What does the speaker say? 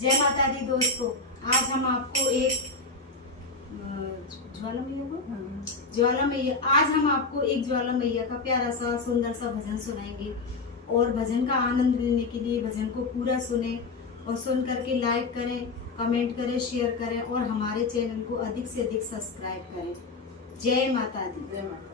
जय माता दी दोस्तों, आज हम आपको एक ज्वाला मैया आज हम आपको एक ज्वाला मैया का प्यारा सा सुंदर सा भजन सुनाएंगे। और भजन का आनंद लेने के लिए भजन को पूरा सुने और सुन करके लाइक करें, कमेंट करें, शेयर करें और हमारे चैनल को अधिक से अधिक सब्सक्राइब करें। जय माता दी। जय माता।